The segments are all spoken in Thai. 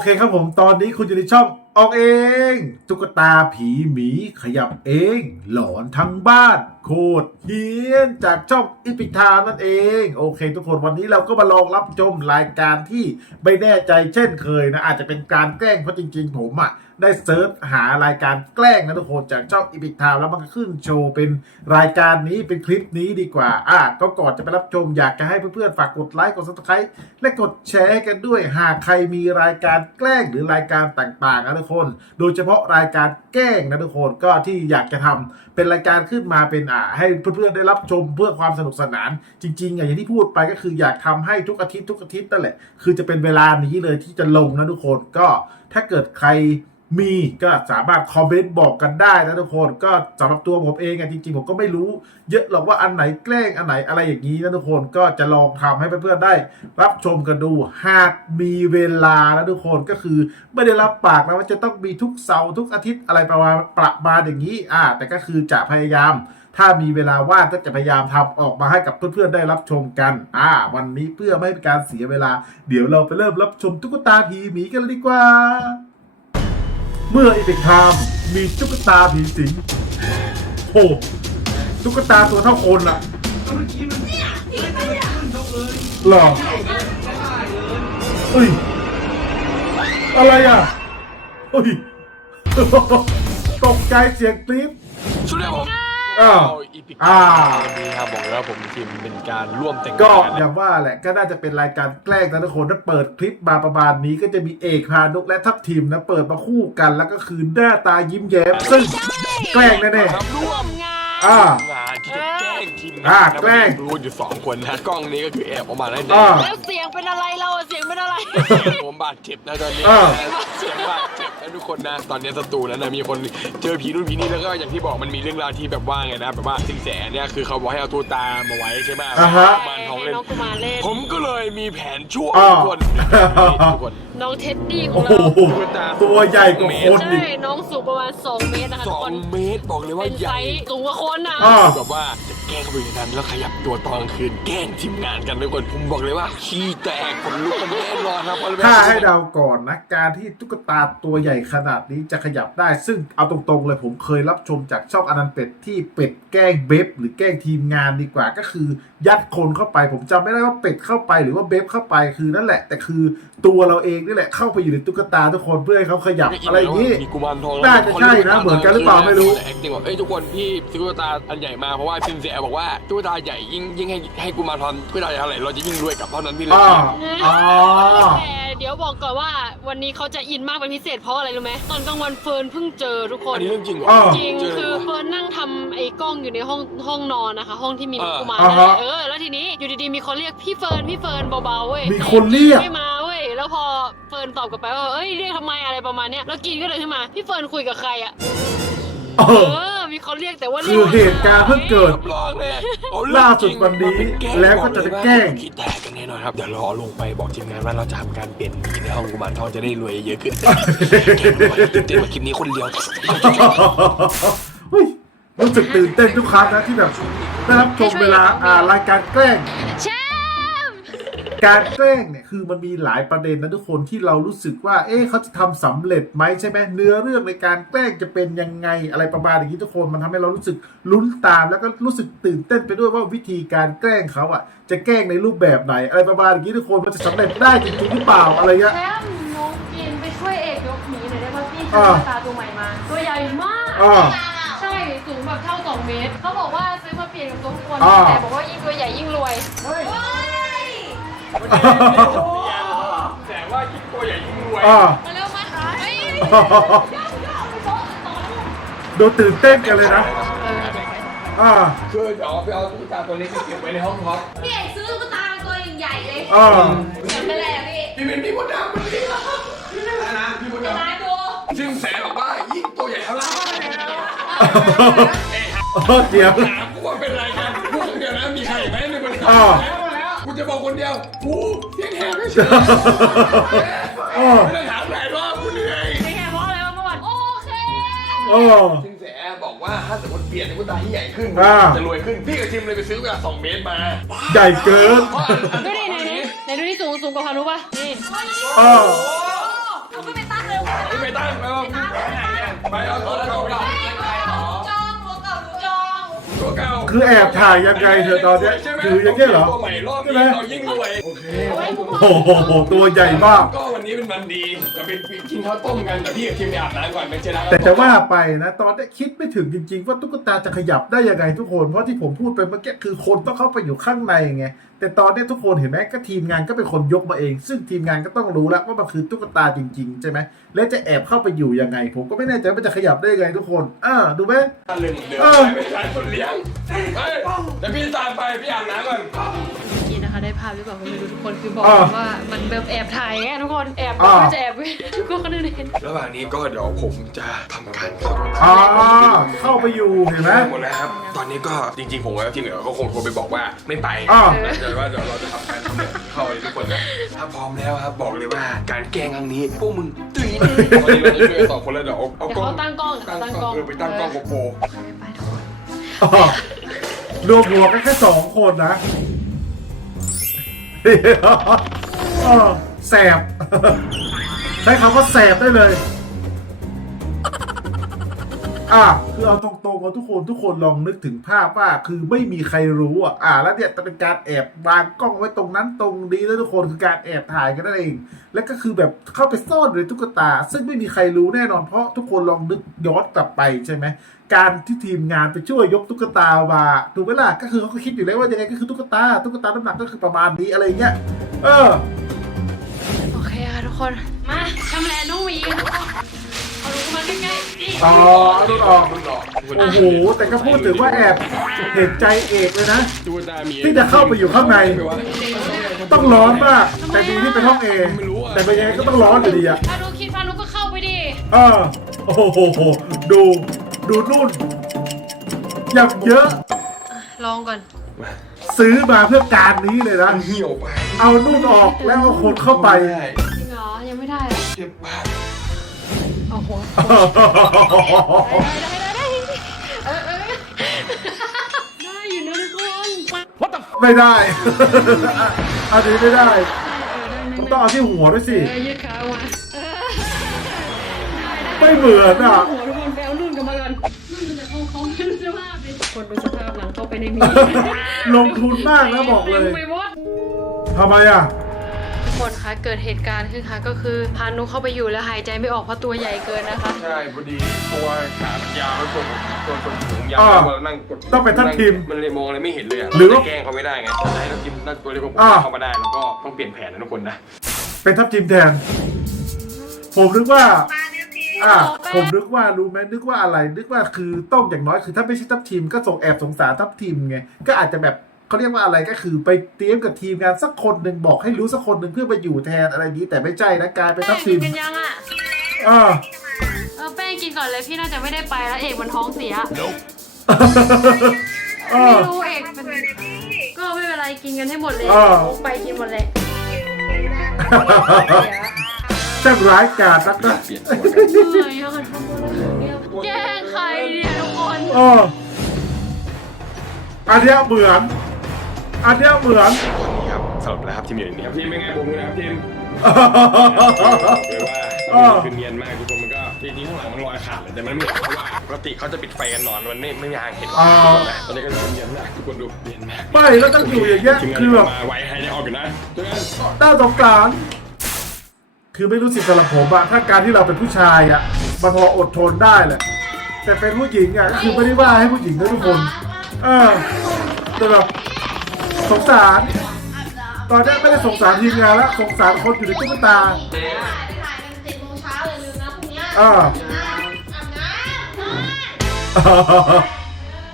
เคครับผมตอนนี้คุณอยู่ในช่อง ออกเอง ตุ๊กตาผีหมีขยับเอง หลอนทั้งบ้าน โคตรเฮี้ยนจากช่องอิปิทามนั่นเอง โอเค ทุกคนวันนี้เราก็มาลองรับชมรายการที่ไม่แน่ใจเช่นเคยนะ อาจจะเป็นการแกล้งเพราะจริงๆ ผมอะ่ะ ได้เซิร์ชหารายการแกล้งนะทุกคนจากช่องอีพิทาแล้วมันก็ขึ้นโชว์เป็นรายการนี้เป็นคลิปนี้ดีกว่าอะก็ก่อนจะไปรับชมอยากจะให้เพื่อนๆฝากกดไลค์กดซับสไครต์และกดแชร์กันด้วยหากใครมีรายการแกล้งหรือรายการต่างๆนะทุกคน โดยเฉพาะรายการแกล้งนะทุกคนก็ที่อยากจะทำเป็นรายการขึ้นมาเป็นอ่าให้เพื่อนๆได้รับชมเพื่อความสนุกสนาน จริงๆอะอย่างที่พูดไปก็คืออยากทำให้ทุกอาทิตย์ทุกอาทิตย์นั่นแหละคือจะเป็นเวลานี้เลยที่จะลงนะทุกคนก็ถ้าเกิดใคร มีก็สามารถคอมเมนต์บอกกันได้นะทุกคนก็สำหรับตัวผมเองอะจริงๆ ผมก็ไม่รู้ เยอะหรอกว่าอันไหนแกล้งอันไหนอะไรอย่างนี้นะทุกคนก็จะลองทำให้เพื่อนๆได้ รับชมกันดู หากมีเวลานะทุกคนก็คือไม่ได้รับปากนะว่าจะต้องมีทุกเสาร์ทุกอาทิตย์อะไรประมาณประมาณอย่างนี้อ่าแต่ก็คือจะพยายาม ถ้ามีเวลาว่างก็จะพยายามทำออกมาให้กับเพื่อนๆได้รับชมกันอ่าวันนี้เพื่อไม่ให้เป็นการเสียเวลา เดี๋ยวเราไปเริ่มรับชมตุ๊กตาผีหมีกันเลยดีกว่า เมื่ออีพิกไทม์มีตุ๊กตาผีสิงโอ้ตุ๊กตาตัวเท่าคนอะหรอเฮ้ย อะไรอะเฮ้ย ตกใจเสียงกรี๊ดช่วยผมอ้าว อีพิกอ่านี่ครับบอกเลยว่าผมทีมเป็นการร่วมแต่งก็งานอย่างว่าแหละก็น่าจะเป็นรายการแกล้งนะทุกคนถ้าเปิดคลิปมาประมาณนี้ก็จะมีเอกพานุกและทัพทีมนะเปิดมาคู่กันแล้วก็คือหน้าตายิ้มแย้มซึ่งแกล้งแน่ครับร่วมงานๆอ่า งานที่จะแกล้งทีม อ่างานแกล้งรู้อยู่สองคนนะกล้องนี้ก็คือแอบออกมาได้แน่อ่า แล้วเสียงเป็นอะไรเราอะเสียงเป็นอะไร ผมบาดเจ็บนะตอนนี้อ่า เสียงบาดเจ็บนะทุกคนนะตอนนี้สตูนั้นนะมีคนเจอผีนู่นผีนี่แล้วก็อย่างที่บอกมันมีเรื่องราวที่แบบว่าไงนะแบบว่าสิงแสเนี่ยคือเขาบอกให้เอาตัวตามาไว้ใช่ไหมอ่าฮะกุมารทองเล่น น้องกุมารเล่น ผมก็เลยมีแผนชั่วอ่าทุกคนนี่ทุกคน น้องเท็ดดี้ขอโอ้งโหเราตัวใหญ่กว่าคนอีก ใช่ น้องสูงประมาณ 2 เมตรนะคะสทุอกคงน เมตรบอกเลยว่าเป็นใหไซญ่ส์สูงกว่าคนนะอ่าแบบว่าจะแกล้งเข้าไปในนั้นแล้วขยับตัวตอนกลางคืนแกล้งทีมงานกันทุกคนผมบอกเลยว่าขี้แตกผมลุกกันแน่นอนครับถ้าให้เดาก่อนนะการที่ตุ๊กตาตัวใหญ่ขนาดนี้จะขยับได้ ซึ่งเอาตรงๆเลยผมเคยรับชมจากช่องอนันต์เป็ดที่เป็ดแกล้งเบฟหรือแกล้งทีมงานดีกว่าก็คือ ยัดคนเข้าไป ผมจำไม่ได้ว่าเป็ดเข้าไปหรือว่าเบฟเข้าไปคือนั่นแหละ แต่คือ ตัวเราเองนี่แหละเข้าไปอยู่ในตุ๊กตาทุกคนเพื่อให้เขาขยับอะไรอย่างนี้ มีกุมารทองน่าจะใช่นะเหมือนกันหรือเปล่าไม่รู้แอคติ้งบอกเอ้ยทุกคนพี่ซื้อตุ๊กตาอันใหญ่มาเพราะว่าซินเสียบอกว่าตุ๊กตาใหญ่ยิ่งยิ่งให้ให้กุมารทองตุ๊กตาใหญ่เท่าไหร่เราจะยิ่งรวยกับเท่านั้นพี่เลยอ่าอ๋อ แต่เดี๋ยวบอกก่อนว่าวันนี้เขาจะอินมากเป็นพิเศษเพราะอะไรรู้ไหมตอนกลางวันเฟิร์นเพิ่งเจอทุกคน อันนี้เรื่องจริงเหรออ่าจริงเจคือเหรเฟิร์นนั่งทำไอ้กล้องอยู่ในห้องห้องนอนนะคะ ห้องที่มีน้องอ่ากุมารอ่านั่นแหฮะละเออแล้วทีนี้อยู่ดีๆมีคนเรียกพี่เฟิร์นพี่เฟิร์นเบาๆเว้ยมีคนเรียก ไม่มาเว้ย แล้วพอเฟิร์นตอบกลับไปว่าเอ้ยเรียกทำไมอะไรประมาณเนี้ยแล้วกินก็เลยขึ้นมาพี่เฟิร์นคุยกับใครอะเอเออ อ มีคนเรียกแต่ว่าคือเหตุการณ์เพิ่งเกิด รับรองเลยเอเรื่องล่าสุดวันนี้จริงมาเป็นแล้วก็จะไปแกล้งขี้แตกกันแน่นอนครับเดี๋ยวรอลงไปบอกทีมงานว่าเราจะทำการเปลี่ยนผีในห้องกุมารทองจะได้รวยเยอะขึ้นแกล้งด้วยตื่นเต้นกว่าคลิปนี้คนเดียวเฮ้ยรู้สึกตื่นเต้นทุกครั้งนะที่แบบได้รับชมเวลาอ่ารายการแกล้งแชมป์ การแกล้งเนี่ยคือมันมีหลายประเด็นนะทุกคนที่เรารู้สึกว่า เอ๊ะเขาจะทำสำเร็จไหมใช่ไหมเนื้อเรื่องในการแกล้งจะเป็นยังไงอะไรประมาณอย่างนี้ทุกคนมันทำให้เรารู้สึกลุ้นตาม แล้วก็รู้สึกตื่นเต้นไปด้วยว่าวิธีการแกล้งเขาอะ จะแกล้งในรูปแบบไหน อะไรประมาณอย่างนี้ทุกคนมันจะสำเร็จได้จริงหรือเปล่าอะไรเงี้ยแมป์น้องกินไปช่วยเอกยกหมีหน่อยได้ป่ะพี่ซื้อตาตัวใหม่มาตัวใหญ่มากอ่าใช่สูงแบบเท่า2เมตรเขาบอกว่าซื้อมาเปลี่ยนกับตัวทุกคนแต่บอกว่ายิ่งตัวใหญ่ยิ่งรวย แต่ว่ายิ่งตัวใหญ่ยิ่งรวยอ่ามาเร็วมาเฮ้ยดูตื่นเต้นกันเลยนะ อ่าคือเดี๋ยวไปเอาตุ๊กตาตัวเล็กไปเก็บไว้ในห้องท็อปพี่เอกซื้อตุ๊กตาตัวใหญ่ๆเลยอ่าจำไม่ได้อะพี่พี่เป็นพี่มดดำมันพี่นะพี่มดดตาดูำซึ่งแสบอกว่ายิ่งตัวใหญ่เท่าไหร่เอ้ยเดี๋ยวถามกูว่าเป็นไรกันพูดคนเดียวนะมีใครอีกไหมในบริษัทอ่า กูจะบอกคนเดียวกูเสียงแหบไม่ใช่อ่าไม่ได้ถามหลายรอบกูเหนื่อยไม่แค่เพราะอะไรวะเมื่อวานโอเคอ่าซึ่งแสบอกว่าถ้าสมมติเปลี่ยนตุ๊กตาที่ใหญ่ขึ้น อ่า จะรวยขึ้น พี่กับทีมเลยไปซื้อแบบสองเมตรมาใหญ่เกินเพราะอันอันดูดิไหนไหนไหนดูนี่สูงสูงกว่าพานุป่ะนี่อ่าไปตั้งไปเอาไปเอาตัวเก่าไปจอง ตัวเก่าคือแอบถ่ายยังไงเธอตอนเนี้ยคืออย่างเงี้ยเหรอ ตัวใหม่รอบนี้เรายิ่งรวยโอเคโอ้โหตัวใหญ่มาก ก็วันนี้เป็นวันดีจะไปกินข้าวต้มกันแต่พี่กับทีมไปอาบน้ำก่อนไปเจอแล้วแต่จะว่าไปนะ ตอนนี้คิดไม่ถึงจริง ๆ ว่าตุ๊กตาจะขยับได้ยังไงทุกคน เพราะที่ผมพูดไปเมื่อกี้คือคนต้องเข้าไปอยู่ข้างในไง แต่ตอนนี้ทุกคนเห็นไหมก็ทีมงานก็เป็นคนยกมาเอง ซึ่งทีมงานก็ต้องรู้แล้วว่ามันคือตุ๊กตาจริงๆ ใช่ไหมแล้วจะแอบเข้าไปอยู่ยังไง ผมก็ไม่แน่ใจว่าจะขยับได้ยังไงทุกคนอ่าดูไหมเรื่องเดิมเออไปทานคนเลี้ยงไปเดี๋ยวพี่ตามไปพี่อาบน้ำก่อน หรือเปล่าก็ไม่รู้ทุกคนคือบอกอ่าว่ามันแบบแอบถ่ายไงทุกคนแอบอ่าก็จะแอบไว้ทุกคนก็ได้เห็นระหว่างนี้ก็เดี๋ยวผมจะทำการเข้าอ่าเข้าไปอยู่เห็นไหม หมดแล้วครับ ตอนนี้ก็จริงๆผมกับทีมเหนือก็คงโทรไปบอกว่าไม่ไปอ่า แต่ว่าเดี๋ยวเราจะทำการทำเหนือเข้าเลยทุกคนนะถ้าพร้อมแล้วครับบอกเลยว่าการแกล้งครั้งนี้พวกมึงตื่นตอนนี้เราจะช่วยกันสองคนแล้วเดี๋ยวเอาเอาแต่กล้องเขาตั้งกล้องตั้งตั้งกกล้ล้อองงเออไปตั้งกล้องโกโปรไปทุกคนอ๋อรวมหัวกันแค่สองคนนะเออ แสบ ใช้คำว่าแสบได้เลย อะคือเอาตรงๆว่าทุกคนทุกคนลองนึกถึงภาพว่าคือไม่มีใครรู้อะอ่าแล้วเนี่ยจะเป็นการแอบวางกล้องไว้ตรงนั้นตรงนี้แล้วทุกคนคือการแอบถ่ายกันนั่นเอง แล้วก็คือแบบเข้าไปซ่อนในตุ๊กตา ซึ่งไม่มีใครรู้แน่นอนเพราะทุกคนลองนึกย้อนกลับไปใช่ไหมการที่ทีมงานไปช่วยยกตุ๊กตามาถูกไหมล่ะก็คือเขาก็คิดอยู่แล้วว่ายังไงก็คือตุ๊กตาตุ๊กตาน้ำหนักก็คือประมาณนี้อะไรเงี้ยเออโอเคค่ะทุกคนมาชำแหละน้องหมีกันทุกคนเอาลูกมาใกล้ ๆนี่ต่อดูออกรุ่นหลอกโอ้โห แต่ก็พูดถึงว่าแอบเห็นใจเอกเลยนะตัวตามีที่จะเข้าไปอยู่ข้างใน ต้องร้อนมาก แต่ดีที่เป็นห้องเอไม่รู้อะแต่เป็นยังไงก็ต้องร้อนอยู่ดีอะพานุคิดพานุก็เข้าไปดิ เออโอ้โห ดู ดูนู่นอย่างเยอะ ลองก่อน ซื้อมาเพื่อการนี้เลยนะ เหี่ยวไปเอานู่นออกแล้วเอาคนเข้าไปม่ด้จริงเหรอ ยังไม่ได้เหรอเจ็บมาก โอ้โหเออเออได้อยู่นะทุกคนไม่ได้อันนี้ไม่ได้ต้องเอาที่หัวด้วยสิเออยืดขามาเออไม่เหมือนอะหัวทุกคนแปลนุ่นกันมาก่อนนุ่นจะเข้าเขาไม่รู้สภาพเลยคนดูสภาพหลังเข้าไปในมีลงทุนมากนะบอกเลยไปหมดทำไมอะทุก คนคะเกิดเหตุการณ์ขึ้นค่ะก็คือพานุเข้าไปอยู่แล้วหายใจไม่ออกเพราะตัวใหญ่เกินนะคะ ใช่พอดีตัวขามันยาวแล้วตัวผมตัวคนสูงยาวอ่าเรานั่งกดต้องเป็นทัพทีมมันเลยมองอะไรไม่เห็นเลยอะหรือว่าจะแกล้งเขาไม่ได้ไงจะให้ทัพทีมนั่งตัวเล็กกว่าผมอ่า เข้ามาได้แล้วก็ต้องเปลี่ยนแผนนะทุกคนนะเป็นทัพทีมแทน ผมนึกว่า อะผมนึกว่ารู้ไหมนึกว่าอะไร นึกว่าคือต้องอย่างน้อยคือถ้าไม่ใช่ทัพทีมก็ส่งแอบสงสารทัพทีมไงก็อาจจะแบบ เขาเรียกว่าอะไรก็คือไปเตรียมกับทีมงานสักคนหนึ่งบอกให้รู้สักคนหนึ่งเพื่อมาอยู่แทนอะไรอย่างนี้แต่ไม่ใช่นะกลายเป็นทัพทีมกันยังอะอ่าเออแป้งกินก่อนเลยพี่น่าจะไม่ได้ไปแล้วเอกมันท้องเสียเอไม่อ รู้เอกเป็นก็ไม่เป็นไรกินกันให้หมดเลยอ่าโอ้ไปกินหมดเลยช่างร้ายกาจนักนะเปลี่ยนเหนื่อยอะค่ะทุกคนแกล้งใครเนี่ยทุกคน เอออันเนี้ยเหมือน อันเนี้ยเหมือนนี่ครับสรุปแล้วครับทีมอยู่ในนี้ครับทีมเป็นไงผมนะครับทีมเลยว่าเออคือเนียนมากทุกคนมันก็จริงๆข้างหลังมันรอยขาดเลยแต่มันไม่เห็นเพราะว่าปกติเขาจะปิดไฟกันนอนมันไม่ไม่มีทางเห็นอ่านะตอนนี้ก็เนียนมากทุกคนดูเนียนมากไม่แล้วต้องอยู่อย่างเงี้ยทีมงานคือแบบมาไว้ให้ได้ออกอยู่นะเจอกันน่าสงสารคือไม่รู้สิสำหรับผมอะถ้าการที่เราเป็นผู้ชายอะมันพออดทนได้แหละแต่เป็นผู้หญิงอะก็คือไม่ได้ว่าให้ผู้หญิงนะทุกคน เออแต่แบบ สงสาร ตอนนี้ไม่ได้สงสารทีมงานแล้วสงสารคนอยู่ในตุ๊กตาถ่ายถ่ายกันเจ็ดโมงเช้าเลยลืมนะพรุ่งนี้อ่าอาบน้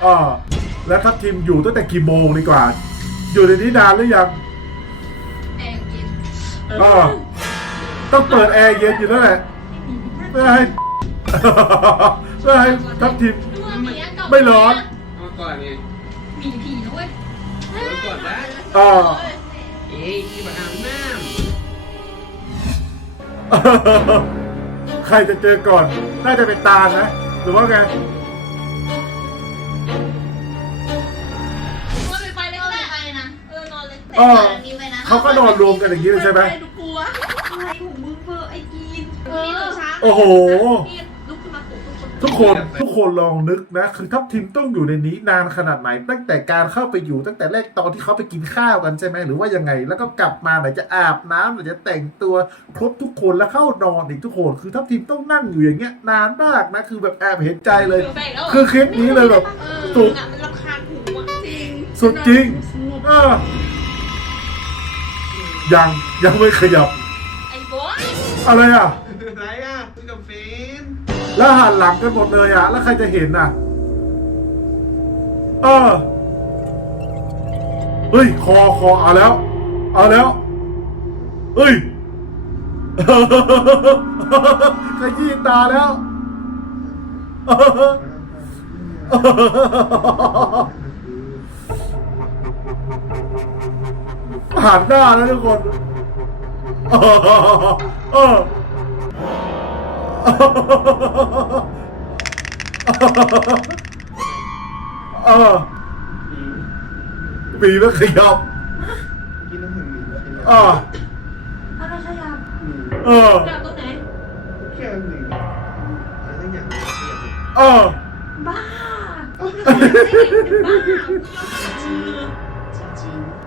ำอ่าแล้วถ้าทีมอยู่ตั้งแต่กี่โมงดีกว่า อยู่ในนี้นานหรือยังแอบกินอ่าต้องเปิดแอร์เย็นอยู่แล้วแหละเพื่อให้เพื่อให้ทัพทีมดูว่าหมีอะกับไม่ร้อนเอาก่อนไง อนนะอ่าเอ้ยที่มาอาบน้ใครจะเจอก่อน น่าจะเป็นตาลนะ หรือว่าไงนอนไปเลยก็ได้นะ เออนอนเลยเออนี้ไปนะเขาก็นอนรวมกันอย่างนี้เลยใช่ไหมดูกลัวอะไรของมึงเฟอร์ไอ้กีนพรุ่งนี้ตื่นเช้าโอ้โหพี่ลุกขึ้นมาปลุก ทุกคนทุกคนทุกคนลองนึกนะ คือทัพทีมต้องอยู่ในนี้นานขนาดไหน ตั้งแต่การเข้าไปอยู่ตั้งแต่แรกตอนที่เขาไปกินข้าวกันใช่ไหมหรือว่ายังไง แล้วก็กลับมาไหนจะอาบน้ำไหนจะแต่งตัวครบทุกคนแล้วเข้านอนอีกทุกคนคือทัพทีมต้องนั่งอยู่อย่างเงี้ยนานมากนะคือแบบแอบเห็นใจเลยแปลกแล้วคือคลิปนี้เลยแบบเออสุดน่ะมันรำคาญหูอะจริงสุดจริงเออยังยังไม่ขยับ ไอ้บอยอะไรอะอะไรอะคุยกับเฟน แล้วหันหลังกันหมดเลยอะ แล้วใครจะเห็นอะ เออ เฮ้ย คอคอเอาแล้ว เอาแล้ว เฮ้ยขยี้ตาแล้วหันหน้าแล้วทุกคน เออ เออปีแล้วขยับกินน้ำหนึ่งหนึ่งเอออะไรขยับเออขยับตรงไหนแค่หนึ่งอะไรสักอย่างเออบ้าบ้า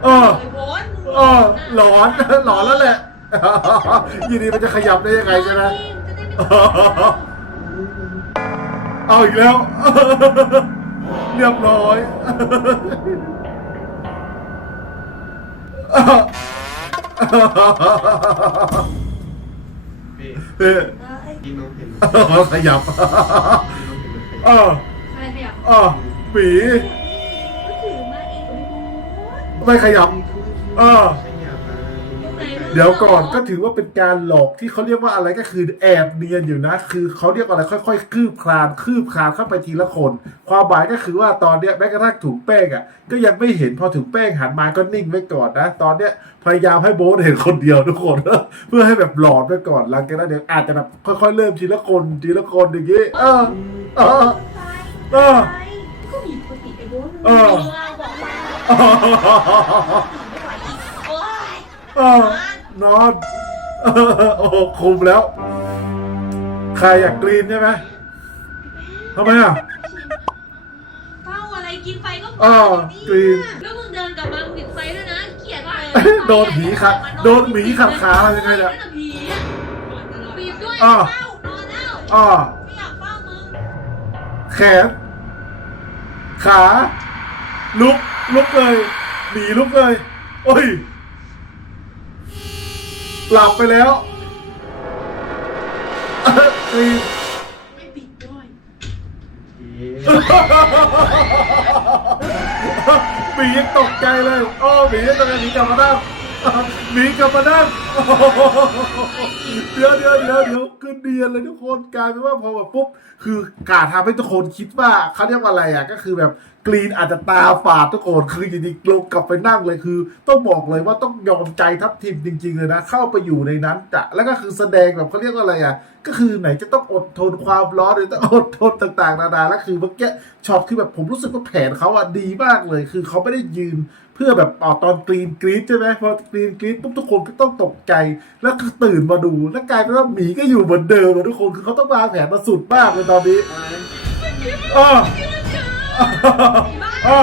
เออไอ้บอยเออหลอนหลอนแล้วแหละยีดีมันจะขยับได้ยังไงใช่ไหม เอาอีกแล้ว เรียบร้อยเฟนเฮ้ยกินน้องเห็นขยับเอออะไรขยับเออหมีก็ถือมาเองกับไอ้บอยไม่ขยับ เออขยั เดี๋ยวก่อนก็ถือว่าเป็นการหลอกที่เขาเรียกว่าอะไรก็คือแอบเนียนอยู่นะ คือเขาเรียกว่าอะไรค่อยๆคืบคลานคืบคลานเข้าไปทีละคน ความหมายก็คือว่าตอนเนี้ยแม้กระทั่งถูกแป้งอะก็ยังไม่เห็นพอถึงแป้งหันมาก็นิ่งไว้ก่อนนะ ตอนเนี้ยพยายามให้โบ๊ทเห็นคนเดียวทุกคน เพื่อให้แบบหลอนไว้ก่อนหลังจากนั้นเดี๋ยวอาจจะแบบค่อยๆเริ่มทีละคนทีละคนอย่างงี้เออเออเออก็มีปกติไอ้บอยเออบอกว่าโอ๊ยเออ นอนเออโอ้โหคุมแล้ว ใครอยากกรีนใช่ไหมทำไมอะเฝ้าอะไรกินไฟก็อ้าวกรีนแล้วมึงเดินกลับมามึงปิดไฟด้วยนะเกลียดมากโดนผีขัดโดนหมีขัดขาอะไรยังไงเนี่ยผีอะบีบด้วยอ้าวเฝ้านอนแล้วอ้อไม่อยากเฝ้ามึงแขนขาลุกลุกเลยหนีลุกเลย โอ้ย หลับไปแล้วกรีนไม่ปิดด้วยหมียังตกใจเลย โอ้หมียังตกใจหมีกลับมานั่งห มีกับมานั่งเดี๋ยวเดี๋ยวเดี๋ยวเดี๋ยวคือเดียนเลยทุกคนกลายเป็นว่าพอแบบปุ๊บคือกาทำให้ทุกคนคิดว่าเขาเรียกว่าอะไรอะก็คือแบบกรีนอาจจะตาฝาดทุกคนคือจริงๆลงกลับไปนั่งเลยคือ ต้องบอกเลยว่าต้องยอมใจทัพทีมจริง ๆ เลยนะ เข้าไปอยู่ในนั้นจะแล้วก็คือแสดงแบบเขาเรียกว่าอะไรอะก็คือไหนจะต้องอดทนความร้อนหรือต้องอดทนต่าง ๆ นานาแล้วคือเมื่อกี้ช็อตคือแบบผมรู้สึกว่าแผนเขาอะดีมากเลย คือเขาไม่ได้ยืน พื่อแบบต่อตอนกรีนกรีดใช่ไหมพอกรีนกรีดปุ๊บทุกคนก็ต้องตกใจ แล้วก็ตื่นมาดู แล้วกลายเป็นว่าหมีก็อยู่เหมือนเดิมทุกคนคือเขาต้องวางแผนมาสุดมากเลยตอนนี้อ้ออ้ออ้อ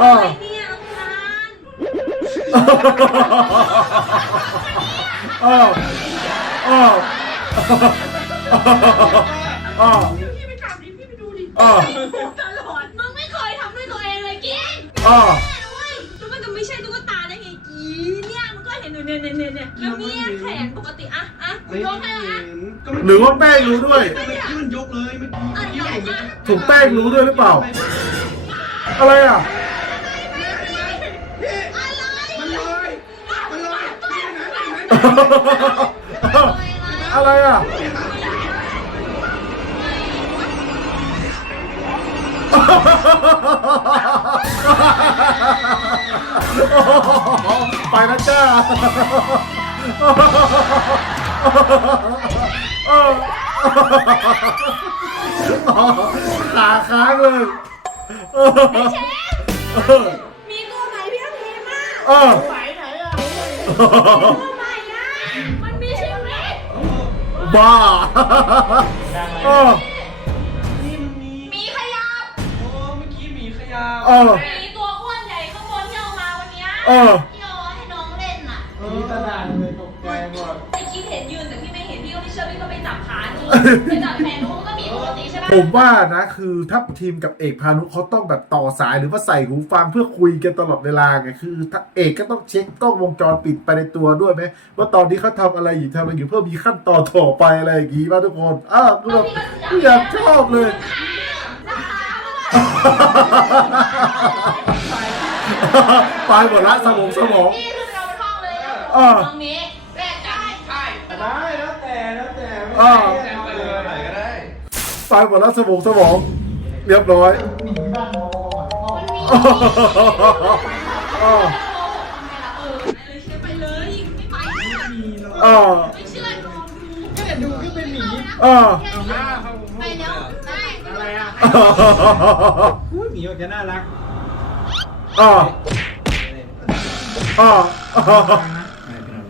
อ้าญอ้ออ้ออ้อพี่ไปถามดิพี่ ไปดูดิอ้อตลอด มึงไม่เคยทำด้วยตัวเองเลยกินอ้อแม่นะเว้ยแล้วมันจะไม่ใช่ตุ๊กตาได้ไงกีเนี่ยมันก็เห็นอยู่เนี่ยเนี่ยเนี่ยเนี่ยแล้วเนี่ยแขนปกติอะอะกูไม่ยกให้เห็แล้วนะนก็ไม่หรือว่าแป้งรู้ด้วย เมื่อกี้มันยกเลยเมื่อกี้อะไรใหญ่วะถูกแป้งรู้ด้วยหรือเปล่า อะไรอะมันลอยมันลอยเนี่ยนะเห็นไหม ไรอะไปแล้วจ้าขาค้างเลยมีตัวไหนพี่ต้องเทมากเออไหวไหนอะใหม่นะมันมีชีวิตบ้า เออหมีตัวอ้วนใหญ่ข้างบนที่เอามาวันเนี้ยเออ ที่เอาให้น้องเล่นน่ะมีตลาดเลยตกใจหมดไอ้คิดเห็นยืนแต่พี่ไม่เห็นพี่ก็ไม่เชื่อพี่ก็ไปจับขาดูไปจับแขนดูมันก็มีปกติใช่ปะผมว่านะคือถ้าทีมกับเอกพานุเขาต้องแบบต่อสายหรือว่าใส่หูฟังเพื่อคุยกันตลอดเวลาไงคือถ้าเอกก็ต้องเช็คกล้องวงจรปิดไปในตัวด้วยไหมว่าตอนนี้เขาทำอะไรอยู่ทำอะไรอยู่เพื่อมีขั้นตอนต่อไปอะไรอย่างงี้ป่ะทุกคนอ้าวคือแบบอยากชอบเลย ไปหมดละสมองสมอง นี่คือเราไปท่องเลยเออ ตรงนี้แรกได้ใช่ได้แล้วแต่แล้วแต่ไม่อ่าได้ไปเลยไหนก็ได้ไปหมดละสมองสมอง เรียบร้อยมันมีอ้าวเออไปเลยไม่ไปอ้าวไม่เชื่อลองดูก็จะดูก็เป็นหมีอ้าวไปแล้วได้ อะไรอะพูดหมีออกจะน่ารักอ้าวอ้าว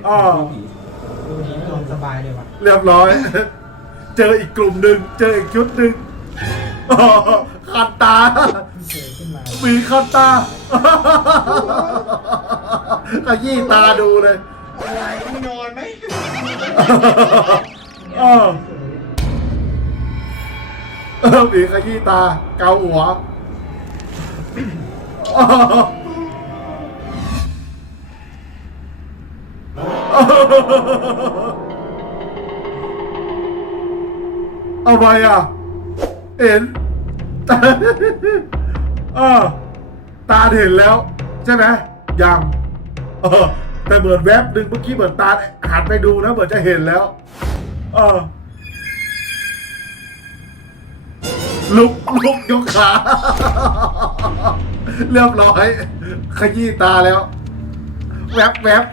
อ้าวดูหมีนอนสบายเลยว่ะเรียบร้อย เจออีกกลุ่มหนึ่งเจออีกชุดหนึ่งอ้าวคันตาเกิดขึ้นมามีคันตาขยี้ตาดูเลย อะไรมึงนอนไหมเออ เออหมีขยี้ตา เกาหัวเอาไปอะ เห็นตาเออตาเห็นแล้ว ใช่ไหมยังเออแต่เหมือนแวบหนึ่งเมื่อกี้เหมือนตาหันไปดูนะ เหมือนจะเห็นแล้ว เออ ลุกลุกยกขา เรียบร้อย ขยี้ตาแล้ว แวบแวบ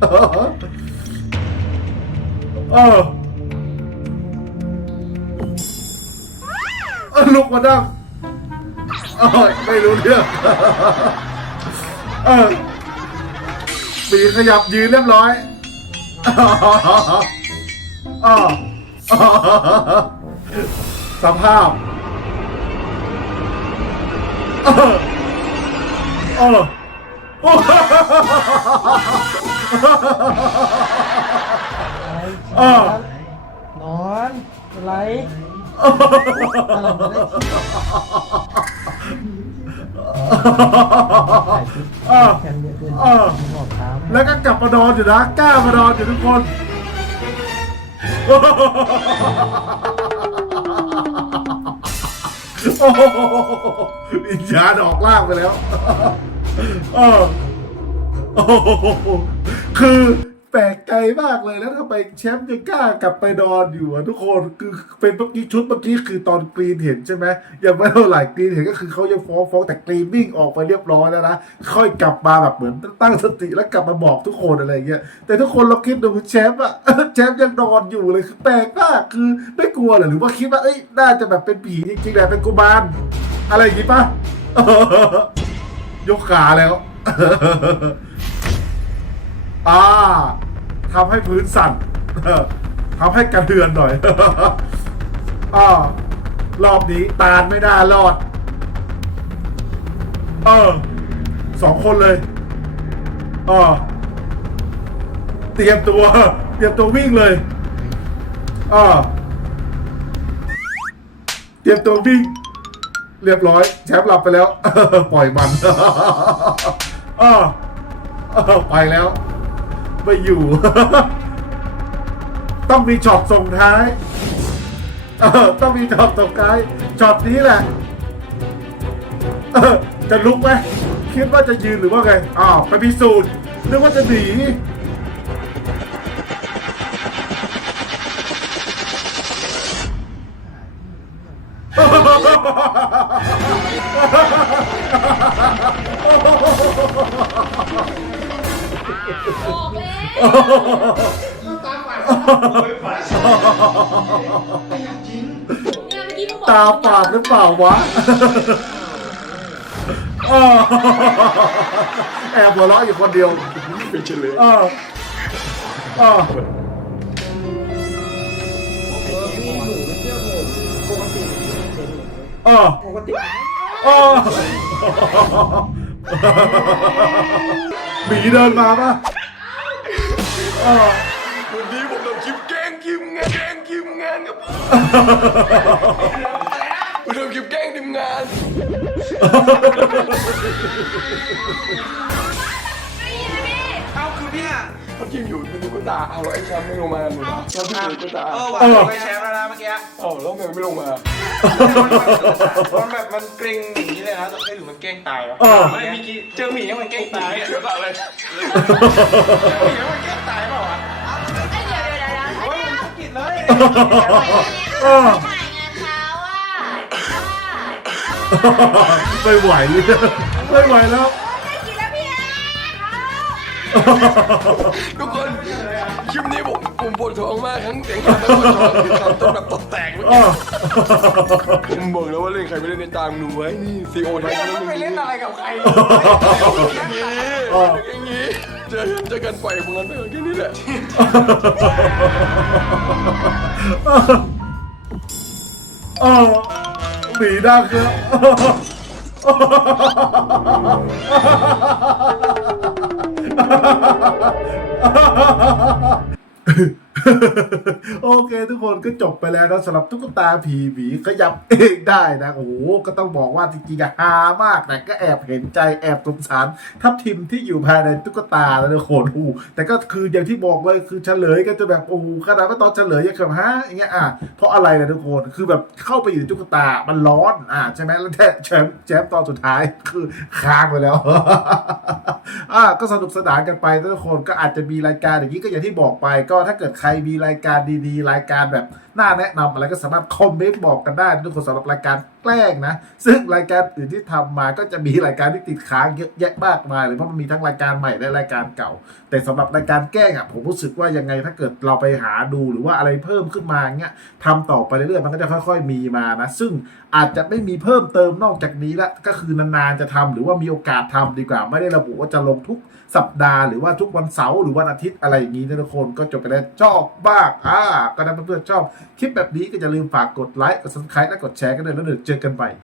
เออเออเอลุกมาดั้งไม่รู้เรื่องเออปีขยับยืนเรียบร้อยอ สภาพเออเออโอ้เออนอนอะไรเออแคมเอนอแล้วก็กลับมานอนอยู่นะกล้ามานอนอยู่ทุกคน โอ้โหวิญญาณออกล่างไปแล้ว เออโอ้โหคือ แปลกใจมากเลยแล้วทำไมแชมป์ยังกล้ากลับไปนอนอยู่อะทุกคนคือเป็นเมื่อกี้ชุดเมื่อกี้คือตอนกรีนเห็นใช่ไหมยังไม่เท่าไหร่กรีนเห็นก็คือเขายังฟ้องฟ้องแต่กรีนวิ่งออกไปเรียบร้อยแล้วนะค่อยกลับมาแบบเหมือนตั้งสติแล้วกลับมาบอกทุกคนอะไรเงี้ยแต่ทุกคนเราคิดดูแชมป์อะแชมป์ยังนอนอยู่เลยคือแปลกมากคือไม่กลัวเหรอหรือว่าคิดว่าเอ้ยน่าจะแบบเป็นผีจริงๆแหละเป็นกุมารอะไรอย่างงี้ปะยกขาแล้ว อ่าทำให้พื้นสั่นทำให้กระเทือนหน่อยอ่ารอบนี้ตาลไม่น่ารอด เออสองคนเลยเออเตรียมตัว เตรียมตัววิ่งเลยเออเตรียมตัววิ่ง เรียบร้อย แชมป์หลับไปแล้ว ปล่อยมันเออเออไปแล้ว ไปอยู่ ต้องมีช็อตส่งท้ายเออต้องมีช็อตส่งท้ายช็อตนี้แหละเออจะลุกไหมคิดว่าจะยืนหรือว่าไงอ้าวไปพิสูจน์นึกว่าจะหนี เนี่ยเมื่อกี้มึงบอกตาปาดหรือเปล่าวะเออแอบหัวเราะอยู่คนเดียวเป็นเฉลยเออเออเออพี่หนูไม่เชื่อผมปกติเป็นหนูเออปกติเออหมีเดินมาปะเออานครับผมทำคลิปแกล้งทีมงานเอาคือเนี่ยเขาทีมอยู่เป็นตุ๊กตาเอาไอ้แชมป์ไม่ลงมาหนูนะเราที่เป็นตุ๊กตาเออว่ะไปแชมป์แล้วนะเมื่อกี้เอาแล้วทำไมไม่ลงมา มันแบบมันเกรงอย่างนี้เลยนะแต่หรือมันเกรงตายวะเออ ไม่มีเจอหมีแล้วมันเกรงตายเดี๋ยวก่อนเลยเจอหมีแล้วมันเกรงตายเปล่าวะ เออ ถ่ายงานเช้าอะไม่ไหวไม่ไหวแล้ว กินแล้วพี่อนทุกคนคลิปนี้ผมผมปวดท้องมากทั้งเสียงคำทั้งปวดท้องคือคำต้นแบบตดแตกเมื่อกี้ผมบอกแล้วว่าเล่นใครไม่เล่นในตามหนูไว้นี่ซีโอทั้งนั้นมันไปเล่นอะไรกับใครอย่างนี้อย่างนี้ เจอกันเจอกันปล่อยมึงกันไปแค่นี้แหละ เออหนีดังคือ โอเค ทุกคนก็จบไปแล้วนะสำหรับตุ๊กตาผีหมีขยับเองได้นะโอ้โหก็ต้องบอกว่าจริงๆอะฮามากแต่ก็แอบเห็นใจแอบสงสารทับทิมที่อยู่ภายในตุ๊กตาแล้วทุกคนโอ้แต่ก็คืออย่างที่บอกเลยคือเฉลยก็จะแบบโอ้โหขนาดว่าตอนเฉลยยังแบบฮะอย่างเงี้ยอะเพราะอะไรนะทุกคนคือแบบเข้าไปอยู่ในตุ๊กตามันร้อนอะใช่ไหมแล้วแทแชมป์แชมป์ตอนสุดท้ายคือค้างไปแล้วอะก็สนุกสนานกันไปทุกคนก็อาจจะมีรายการอย่างนี้ก็อย่างที่บอกไปก็ถ้าเกิดใครมีรายการดีๆ รายการแบบน่าแนะนำอะไรก็สามารถคอมเมนต์บอกกันได้ทุกคนสำหรับรายการแกล้งนะ ซึ่งรายการอื่นที่ทำมาก็จะมีรายการที่ติดค้างเยอะแยะมากมายเลยเพราะมันมีทั้งรายการใหม่และรายการเก่า แต่สำหรับรายการแกล้งอะผมรู้สึกว่ายังไงถ้าเกิดเราไปหาดูหรือว่าอะไรเพิ่มขึ้นมาเงี้ยทำต่อไปเรื่อยๆมันก็จะค่อยๆมีมานะ ซึ่งอาจจะไม่มีเพิ่มเติมนอกจากนี้ละก็คือนานๆจะทำหรือว่ามีโอกาสทำดีกว่าไม่ได้ระบุว่าจะลงทุก สัปดาห์หรือว่าทุกวันเสาร์หรือวันอาทิตย์อะไรอย่างนี้นะทุกคนก็จบไปแล้วชอบบ้างอ่าก็ถ้นเพื่อนๆชอบ คลิปแบบนี้ก็อย่าลืมฝากกดไลค์กดซับสไครต์และกดแชร์กันด้วยแล้วเดี๋ยวเจอกันใหม่